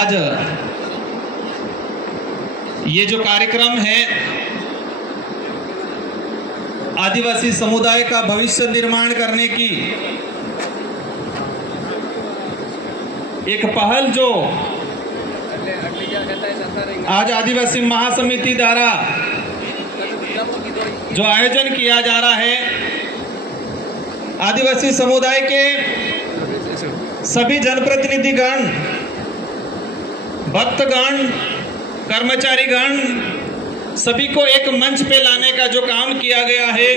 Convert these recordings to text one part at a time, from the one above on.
आज ये जो कार्यक्रम है आदिवासी समुदाय का भविष्य निर्माण करने की एक पहल जो आज आदिवासी महासमिति द्वारा जो आयोजन किया जा रहा है, आदिवासी समुदाय के सभी जनप्रतिनिधिगण, भक्तगण, कर्मचारीगण सभी को एक मंच पे लाने का जो काम किया गया है,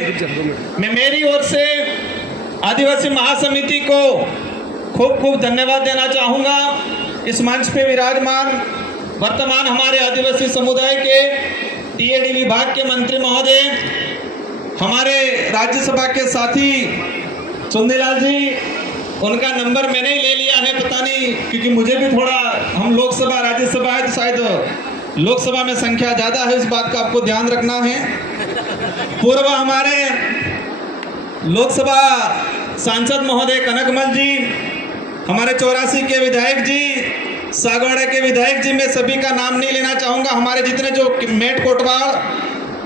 मैं मेरी ओर से आदिवासी महासमिति को खूब खूब धन्यवाद देना चाहूँगा। इस मंच पे विराजमान वर्तमान हमारे आदिवासी समुदाय के टीएडी विभाग के मंत्री महोदय, हमारे राज्यसभा के साथी चुंदीलाल जी, उनका नंबर मैंने ही ले लिया है, पता नहीं क्योंकि मुझे भी थोड़ा, हम लोकसभा राज्यसभा है तो शायद लोकसभा में संख्या ज़्यादा है, इस बात का आपको ध्यान रखना है। पूर्व हमारे लोकसभा सांसद महोदय कनकमल जी, हमारे 84 के विधायक जी, सागवाड़ा के विधायक जी, मैं सभी का नाम नहीं लेना चाहूँगा। हमारे जितने जो मेट कोटवाड़,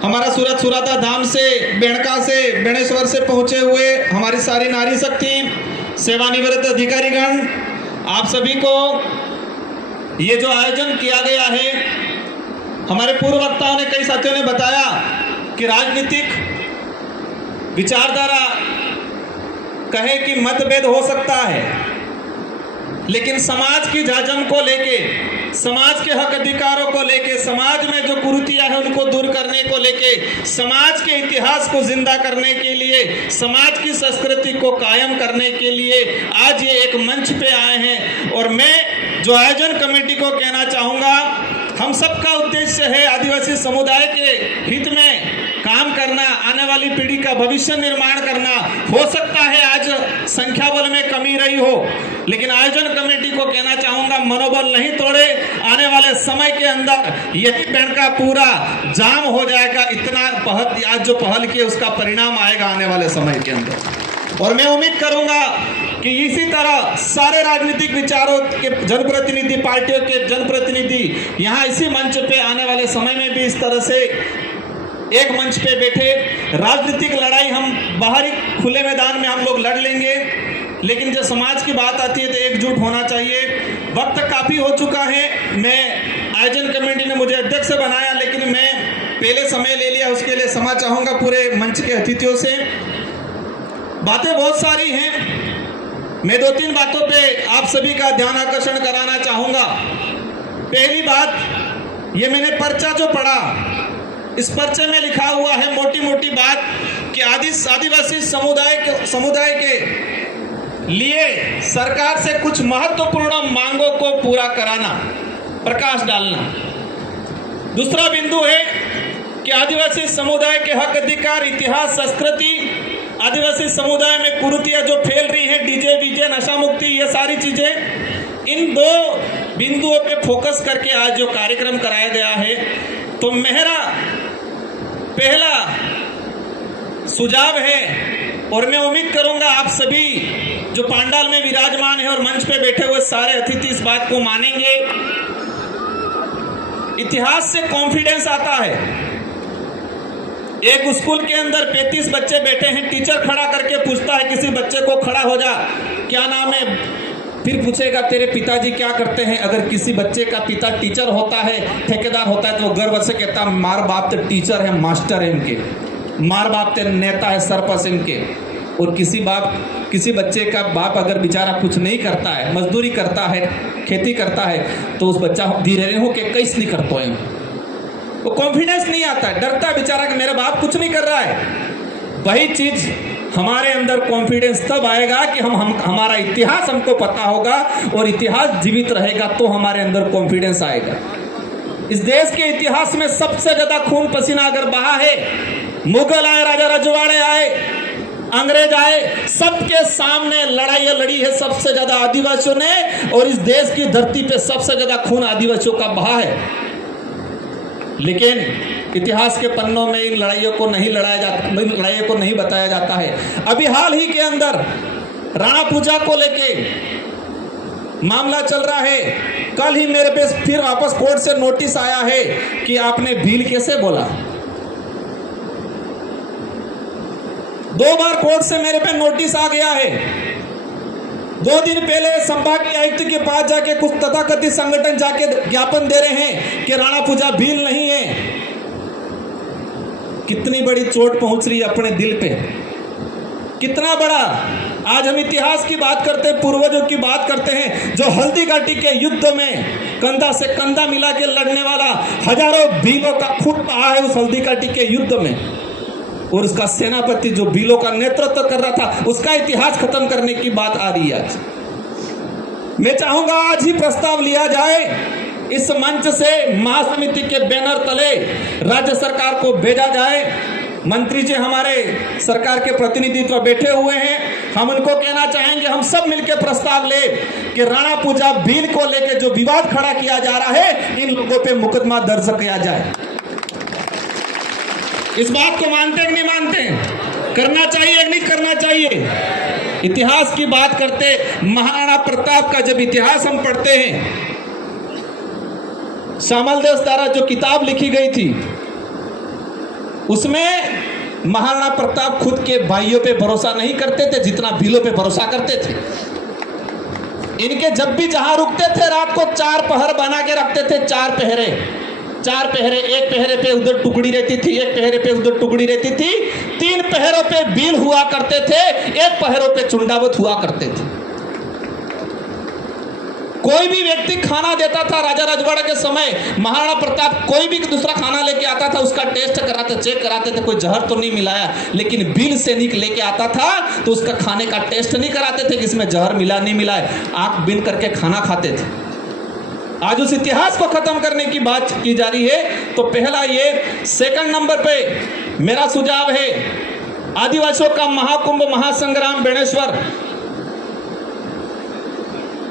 हमारा सूरत सुराता धाम से, बेणका से, बेणेश्वर से पहुँचे हुए हमारी सारी नारी शक्ति, सेवानिवृत्त अधिकारीगण, आप सभी को ये जो आयोजन किया गया है, हमारे पूर्व वक्ताओं ने, कई साथियों ने बताया कि राजनीतिक विचारधारा कहे कि मतभेद हो सकता है, लेकिन समाज की जाजम को लेके, समाज के हक अधिकारों को लेके, समाज में जो कुरीतियां हैं उनको दूर करने को लेके, समाज के इतिहास को जिंदा करने के लिए, समाज की संस्कृति को कायम करने के लिए आज ये एक मंच पे आए हैं। और मैं जो आयोजन कमेटी को कहना चाहूँगा, हम सबका उद्देश्य है आदिवासी समुदाय के हित में काम करना, आने वाली पीढ़ी का भविष्य निर्माण करना। हो सकता है आज संख्या बल में कमी रही हो, लेकिन आयोजन कमेटी को कहना चाहूँगा, मनोबल नहीं तोड़े, आने वाले समय के अंदर यही बैंक का पूरा जाम हो जाएगा। इतना आज जो पहल की उसका परिणाम आएगा आने वाले समय के अंदर। और मैं उम्मीद करूंगा कि इसी तरह सारे राजनीतिक विचारों के जनप्रतिनिधि, पार्टियों के जनप्रतिनिधि यहाँ इसी मंच पे आने वाले समय में भी इस तरह से एक मंच पे बैठे, राजनीतिक लड़ाई हम बाहरी खुले मैदान में हम लोग लड़ लेंगे, लेकिन जब समाज की बात आती है तो एकजुट होना चाहिए। वक्त काफ़ी हो चुका है, मैं आयोजन कमेटी ने मुझे अध्यक्ष बनाया, लेकिन मैं पहले समय ले लिया, उसके लिए क्षमा चाहूँगा पूरे मंच के अतिथियों से। बातें बहुत सारी हैं, मैं 2-3 बातों पे आप सभी का ध्यान आकर्षण कराना चाहूँगा। पहली बात, ये मैंने पर्चा जो पढ़ा, इस पर्चे में लिखा हुआ है मोटी मोटी बात कि आदिवासी समुदाय के लिए सरकार से कुछ महत्वपूर्ण मांगों को पूरा कराना, प्रकाश डालना। दूसरा बिंदु है कि आदिवासी समुदाय के हक अधिकार, इतिहास, संस्कृति, आदिवासी समुदाय में कुरीतियां जो फैल रही हैं, डीजे वीजे, नशा मुक्ति, ये सारी चीजें, इन 2 बिंदुओं पे फोकस करके आज जो कार्यक्रम कराया गया है। तो मेरा पहला सुझाव है, और मैं उम्मीद करूंगा आप सभी जो पांडाल में विराजमान है और मंच पे बैठे हुए सारे अतिथि इस बात को मानेंगे। इतिहास से कॉन्फिडेंस आता है। एक स्कूल के अंदर 35 बच्चे बैठे हैं, टीचर खड़ा करके पूछता है किसी बच्चे को, खड़ा हो जा, क्या नाम है, फिर पूछेगा तेरे पिताजी क्या करते हैं। अगर किसी बच्चे का पिता टीचर होता है, ठेकेदार होता है, तो वो गर्व से कहता है मार बाप तो टीचर है, मास्टर है इनके, मार बाप तो नेता है, सरपंच इनके। और किसी बच्चे का बाप अगर बेचारा कुछ नहीं करता है, मजदूरी करता है, खेती करता है, तो उस बच्चा धीरे हो के कैसे नहीं करते हैं, वो कॉन्फिडेंस नहीं आता है, डरता है बेचारा कि मेरा बाप कुछ नहीं कर रहा है। वही चीज हमारे अंदर कॉन्फिडेंस तब आएगा कि हमारा इतिहास हमको पता होगा, और इतिहास जीवित रहेगा तो हमारे अंदर कॉन्फिडेंस आएगा। इस देश के इतिहास में सबसे ज्यादा खून पसीना अगर बहा है, मुगल आए, राजा रजवाड़े आए, अंग्रेज आए, सबके सामने लड़ाई लड़ी है सबसे ज्यादा आदिवासियों ने, और इस देश की धरती पे सबसे ज्यादा खून आदिवासियों का बहा है। लेकिन इतिहास के पन्नों में इन लड़ाइयों को नहीं बताया जाता है। अभी हाल ही के अंदर राणा पूजा को लेके मामला चल रहा है। कल ही मेरे पे फिर वापस कोर्ट से नोटिस आया है कि आपने भील कैसे बोला। 2 बार कोर्ट से मेरे पे नोटिस आ गया है। 2 दिन पहले संभागीय आयुक्त के पास जाके कुछ तथाकथित संगठन जाके ज्ञापन दे रहे हैं कि राणा पूजा भील नहीं है। कितनी बड़ी चोट पहुंच रही है अपने दिल पे, कितना बड़ा। आज हम इतिहास की बात करते हैं, पूर्वजों की बात करते हैं, जो हल्दी घाटी के युद्ध में कंधा से कंधा मिला के लड़ने वाला, हजारों भीलों का खून बहा है उस हल्दी घाटी के युद्ध में, और उसका सेनापति जो भीलों का नेतृत्व कर रहा था, उसका इतिहास खत्म करने की बात आ रही है आज। मैं चाहूंगा आज ही प्रस्ताव लिया जाए, इस मंच से महासमिति के बैनर तले राज्य सरकार को भेजा जाए। मंत्री जी हमारे सरकार के प्रतिनिधित्व बैठे हुए हैं, हम उनको कहना चाहेंगे, हम सब मिलकर प्रस्ताव ले कि राणा पूजा भील को लेकर जो विवाद खड़ा किया जा रहा है, इन लोगों पे मुकदमा दर्ज किया जाए। इस बात को मानते हैं कि नहीं मानते हैं? करना चाहिए कि नहीं करना चाहिए? इतिहास की बात करते, महाराणा प्रताप का जब इतिहास हम पढ़ते हैं, श्यामल देव द्वारा जो किताब लिखी गई थी, उसमें महाराणा प्रताप खुद के भाइयों पे भरोसा नहीं करते थे जितना भीलों पे भरोसा करते थे। इनके जब भी जहां रुकते थे, रात को 4 पहर बना के रखते थे। 4 पहरे, एक पहरे पे उधर टुकड़ी रहती थी, एक पहरे पे उधर टुकड़ी रहती थी। 3 पहरों पे भील हुआ करते थे, 1 पहरों पे चुंडावत हुआ करते थे। कोई भी व्यक्ति खाना देता था राजा रजवाड़ा के समय, महाराणा प्रताप कोई भी दूसरा खाना लेके आता था, उसका टेस्ट कराते, चेक कराते थे, कोई जहर तो नहीं मिलाया। लेकिन भील सैनिक लेके आता था तो उसका खाने का टेस्ट नहीं कराते थे कि इसमें जहर मिला नहीं मिला है, आंख बिन करके खाना खाते थे। आज उस इतिहास को खत्म करने की बात की जा रही है। तो पहला ये। सेकंड नंबर पे मेरा सुझाव है, आदिवासियों का महाकुंभ महासंग्राम बेणेश्वर।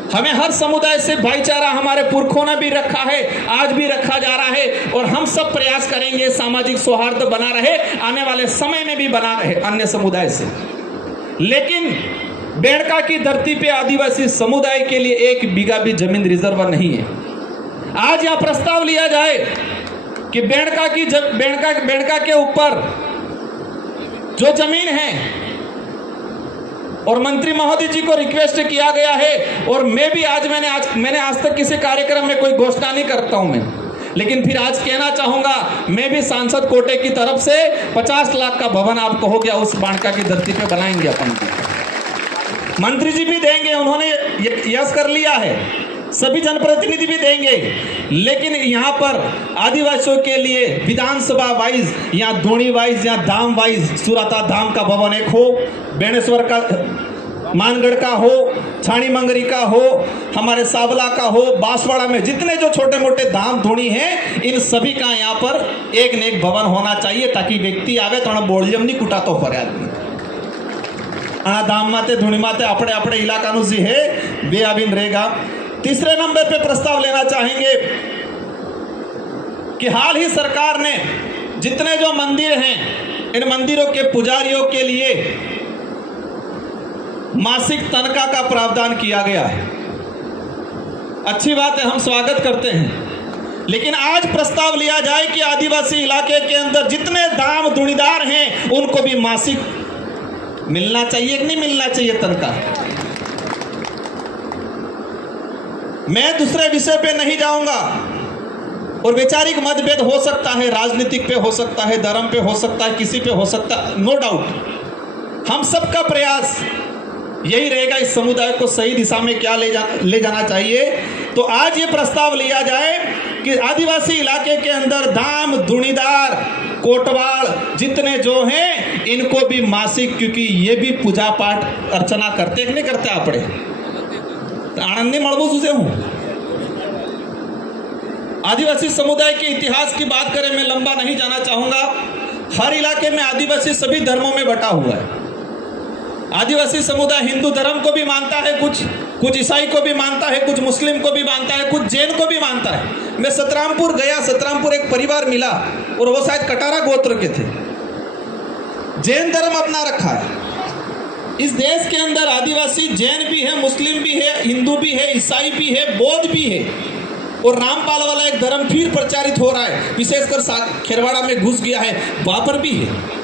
हमें हर समुदाय से भाईचारा हमारे पुरखों ने भी रखा है, आज भी रखा जा रहा है, और हम सब प्रयास करेंगे सामाजिक सौहार्द बना रहे, आने वाले समय में भी बना रहे अन्य समुदाय से। लेकिन बेड़का की धरती पे आदिवासी समुदाय के लिए 1 बीघा भी जमीन रिजर्व नहीं है। आज यह प्रस्ताव लिया जाए कि बेड़का के ऊपर जो जमीन है, और मंत्री महोदय जी को रिक्वेस्ट किया गया है, और मैं भी मैंने आज तक किसी कार्यक्रम में कोई घोषणा नहीं करता हूं मैं, लेकिन फिर आज कहना चाहूंगा, मैं भी सांसद कोटे की तरफ से 50 लाख का भवन आप कहोगे उस बांका की धरती पे बनाएंगे अपन। मंत्री जी भी देंगे, उन्होंने यस कर लिया है, सभी जनप्रतिनिधि भी देंगे। लेकिन यहाँ पर आदिवासियों के लिए विधानसभा वाइज या धोनी वाइज या धाम वाइज सुराता धाम का भवन एक हो, बेणेश्वर का, मानगढ़ का हो, छाणी मंगरी का हो, हमारे सावला का हो, बांसवाड़ा में जितने जो छोटे मोटे धाम धोनी हैं, इन सभी का यहाँ पर एक न एक भवन होना चाहिए, ताकि व्यक्ति आवे तो बोलियम नहीं कुटा तो फरे आदमी धाम माते धोनी माते अपने अपने इलाका जी है वे अभी रहेगा। तीसरे नंबर पे प्रस्ताव लेना चाहेंगे कि हाल ही सरकार ने जितने जो मंदिर हैं, इन मंदिरों के पुजारियों के लिए मासिक तनख्वाह का प्रावधान किया गया है। अच्छी बात है, हम स्वागत करते हैं। लेकिन आज प्रस्ताव लिया जाए कि आदिवासी इलाके के अंदर जितने दाम धुनीदार हैं, उनको भी मासिक मिलना चाहिए कि नहीं मिलना चाहिए तनख्वाह। मैं दूसरे विषय पे नहीं जाऊंगा, और वैचारिक मतभेद हो सकता है, राजनीतिक पे हो सकता है, धर्म पे हो सकता है, किसी पे हो सकता है, नो डाउट। हम सबका प्रयास यही रहेगा इस समुदाय को सही दिशा में क्या ले जाना चाहिए। तो आज ये प्रस्ताव लिया जाए कि आदिवासी इलाके के अंदर धाम धुनीदार कोटवाल जितने जो हैं, इनको भी मासिक, क्योंकि ये भी पूजा पाठ अर्चना करते कि नहीं करते आपड़े आनंदी मड़बू से हूं। आदिवासी समुदाय के इतिहास की बात करें, मैं लंबा नहीं जाना चाहूंगा। हर इलाके में आदिवासी सभी धर्मों में बटा हुआ है। आदिवासी समुदाय हिंदू धर्म को भी मानता है, कुछ ईसाई को भी मानता है, कुछ मुस्लिम को भी मानता है, कुछ जैन को भी मानता है। मैं सतरामपुर गया, सतरामपुर एक परिवार मिला, और वो शायद कटारा गोत्र के थे, जैन धर्म अपना रखा है। इस देश के अंदर आदिवासी जैन भी है, मुस्लिम भी है, हिंदू भी है, ईसाई भी है, बौद्ध भी है। और रामपाल वाला एक धर्म फिर प्रचारित हो रहा है, विशेषकर खेरवाड़ा में घुस गया है, वहां पर भी है।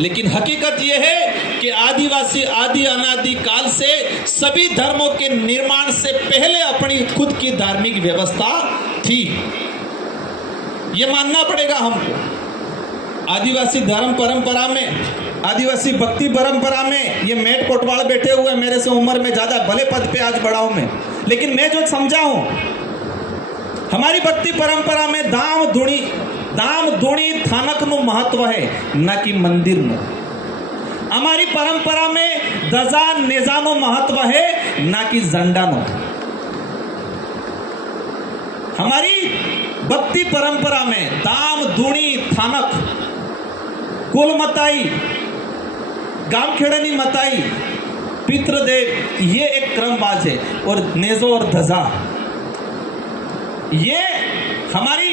लेकिन हकीकत यह है कि आदिवासी आदि अनादि काल से सभी धर्मों के निर्माण से पहले अपनी खुद की धार्मिक व्यवस्था थी, यह मानना पड़ेगा हमको। आदिवासी धर्म परंपरा में, आदिवासी भक्ति परंपरा में, ये मेट कोटवाल बैठे हुए मेरे से उम्र में ज्यादा, भले पद पे आज बड़ा हूं मैं, लेकिन मैं जो समझा हूं, हमारी भक्ति परंपरा में दाम धुणी थानक नु महत्व है, न कि मंदिर में। हमारी परंपरा में दजा नेजानो महत्व है, न कि झंडानो। हमारी भक्ति परंपरा में दाम धुणी थानक, कुल मताई, गामखेड़नी मताई, पितृदेव, ये एक क्रमबाज है। और नेजो और धजा, ये हमारी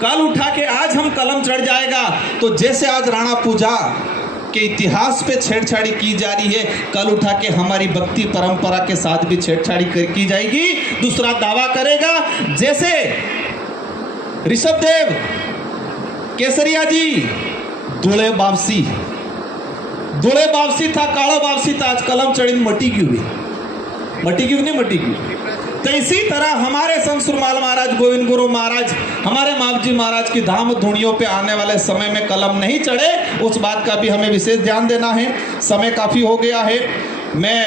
कल उठा के आज हम कलम चढ़ जाएगा तो जैसे आज राणा पूजा के इतिहास पे छेड़छाड़ी की जा रही है, कल उठा के हमारी भक्ति परंपरा के साथ भी छेड़छाड़ी की जाएगी। दूसरा दावा करेगा जैसे ऋषभदेव केसरिया जी दुले बापसी था, काला बापसी था, आज कलम चढ़ी मटी क्यों मटी क्यों। तो इसी तरह हमारे संत सुरमाल महाराज, गोविंद गुरु महाराज, हमारे मापजी महाराज की धाम धुनियों पे आने वाले समय में कलम नहीं चढ़े, उस बात का भी हमें विशेष ध्यान देना है। समय काफी हो गया है, मैं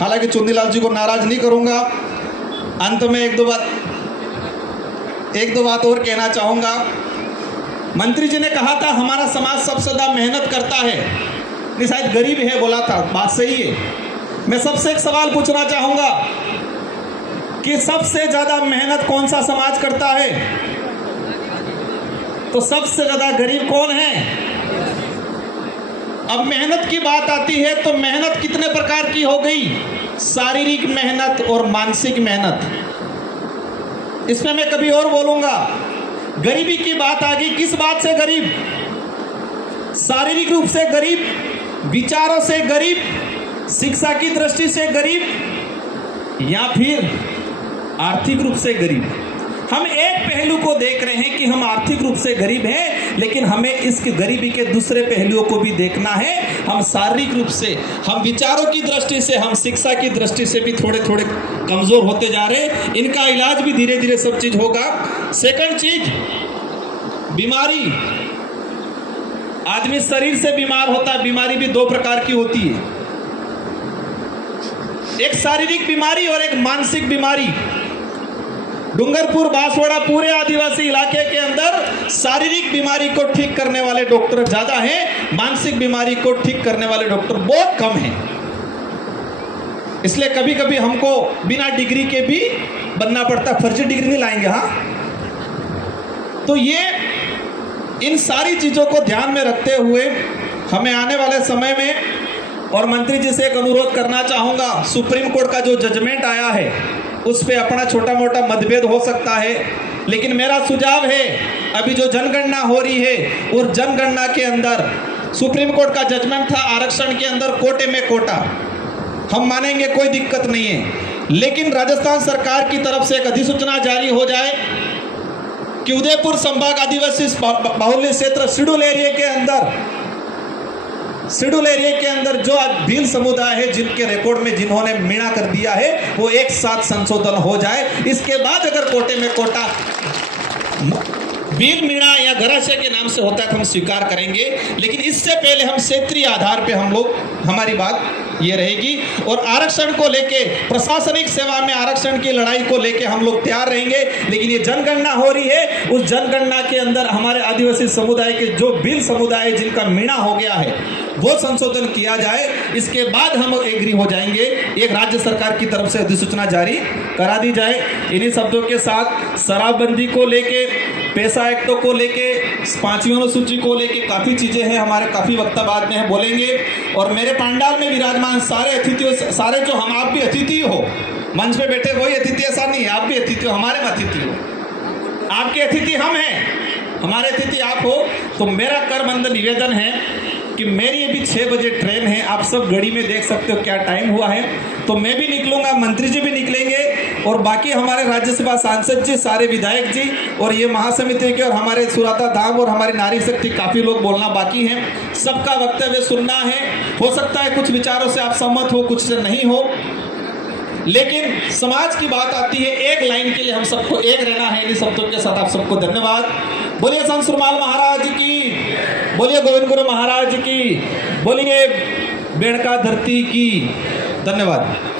हालांकि चुन्नीलाल जी को नाराज नहीं करूंगा। अंत में एक दो बात और कहना चाहूंगा। मंत्री जी ने कहा था हमारा समाज सबसे ज्यादा मेहनत करता है, नहीं शायद गरीब है बोला था, बात सही है। मैं सबसे एक सवाल पूछना चाहूंगा कि सबसे ज्यादा मेहनत कौन सा समाज करता है? तो सबसे ज्यादा गरीब कौन है? अब मेहनत की बात आती है तो मेहनत कितने प्रकार की हो गई? शारीरिक मेहनत और मानसिक मेहनत। इसमें मैं कभी और बोलूंगा। गरीबी की बात आ गई, किस बात से गरीब? शारीरिक रूप से गरीब, विचारों से गरीब, शिक्षा की दृष्टि से गरीब, या फिर आर्थिक रूप से गरीब। हम एक पहलू को देख रहे हैं कि हम आर्थिक रूप से गरीब हैं, लेकिन हमें इस गरीबी के दूसरे पहलुओं को भी देखना है। हम शारीरिक रूप से, हम विचारों की दृष्टि से, हम शिक्षा की दृष्टि से भी थोड़े थोड़े कमजोर होते जा रहे हैं। इनका इलाज भी धीरे धीरे सब चीज होगा। सेकंड चीज, बीमारी। आदमी शरीर से बीमार होता है, बीमारी भी दो प्रकार की होती है, एक शारीरिक बीमारी और एक मानसिक बीमारी। डूंगरपुर, बांसवाड़ा, पूरे आदिवासी इलाके के अंदर शारीरिक बीमारी को ठीक करने वाले डॉक्टर ज्यादा हैं, मानसिक बीमारी को ठीक करने वाले डॉक्टर बहुत कम हैं। इसलिए कभी कभी हमको बिना डिग्री के भी बनना पड़ता, फर्जी डिग्री नहीं लाएंगे। हाँ, तो ये इन सारी चीजों को ध्यान में रखते हुए हमें आने वाले समय में, और मंत्री जी से एक अनुरोध करना चाहूंगा, सुप्रीम कोर्ट का जो जजमेंट आया है उस पे अपना छोटा मोटा मतभेद हो सकता है, लेकिन मेरा सुझाव है अभी जो जनगणना हो रही है उस जनगणना के अंदर सुप्रीम कोर्ट का जजमेंट था आरक्षण के अंदर कोटे में कोटा, हम मानेंगे कोई दिक्कत नहीं है, लेकिन राजस्थान सरकार की तरफ से एक अधिसूचना जारी हो जाए कि उदयपुर संभाग आदिवासी बाहुल्य क्षेत्र शेड्यूल एरिया के अंदर जो भील समुदाय है जिनके रिकॉर्ड में जिन्होंने मीणा कर दिया है वो एक साथ संशोधन हो जाए। इसके बाद अगर कोटे में कोटा भील, मीणा या गराशय के नाम से होता है तो हम स्वीकार करेंगे, लेकिन इससे पहले हम क्षेत्रीय आधार पे हम लोग, हमारी बात ये रहेगी। और आरक्षण को लेके, प्रशासनिक सेवा में आरक्षण की लड़ाई को लेके हम लोग तैयार रहेंगे, लेकिन ये जनगणना हो रही है, उस जनगणना के अंदर हमारे आदिवासी समुदाय के जो भील समुदाय जिनका मीणा हो गया है वो संशोधन किया जाए। इसके बाद हम एग्री हो जाएंगे, एक राज्य सरकार की तरफ से अधिसूचना जारी करा दी जाए। इन्हीं शब्दों के साथ शराबबंदी को लेके, पैसा एक्टों को लेके, 5वीं अनुसूची को लेके काफी चीजें हैं, हमारे काफी वक्ता बाद में बोलेंगे। और मेरे पंडाल में विराजमान सारे अतिथियों, सारे जो हम, आप भी अतिथि हो, मंच पे बैठे वही अतिथि, ऐसा नहीं है, आप भी अतिथि हो, हमारे में अतिथि हो, आपके अतिथि हम हैं, हमारे अतिथि आप हो। तो मेरा करबंद निवेदन है कि मेरी अभी 6 बजे ट्रेन है, आप सब घड़ी में देख सकते हो क्या टाइम हुआ है, तो मैं भी निकलूंगा, मंत्री जी भी निकलेंगे और बाकी हमारे राज्यसभा सांसद जी, सारे विधायक जी और ये महासमिति के और हमारे सुराता धाम और हमारी नारी शक्ति काफ़ी लोग बोलना बाकी हैं। सबका वक्तव्य सुनना है। हो सकता है कुछ विचारों से आप सहमत हो, कुछ से नहीं हो, लेकिन समाज की बात आती है, एक लाइन के लिए हम सबको एक रहना है। इन शब्दों के साथ आप सबको धन्यवाद। बोलिए संत सुरमाल महाराज की, बोलिए गोविंद गुरु महाराज की, बोलिए बेड़का धरती की। धन्यवाद।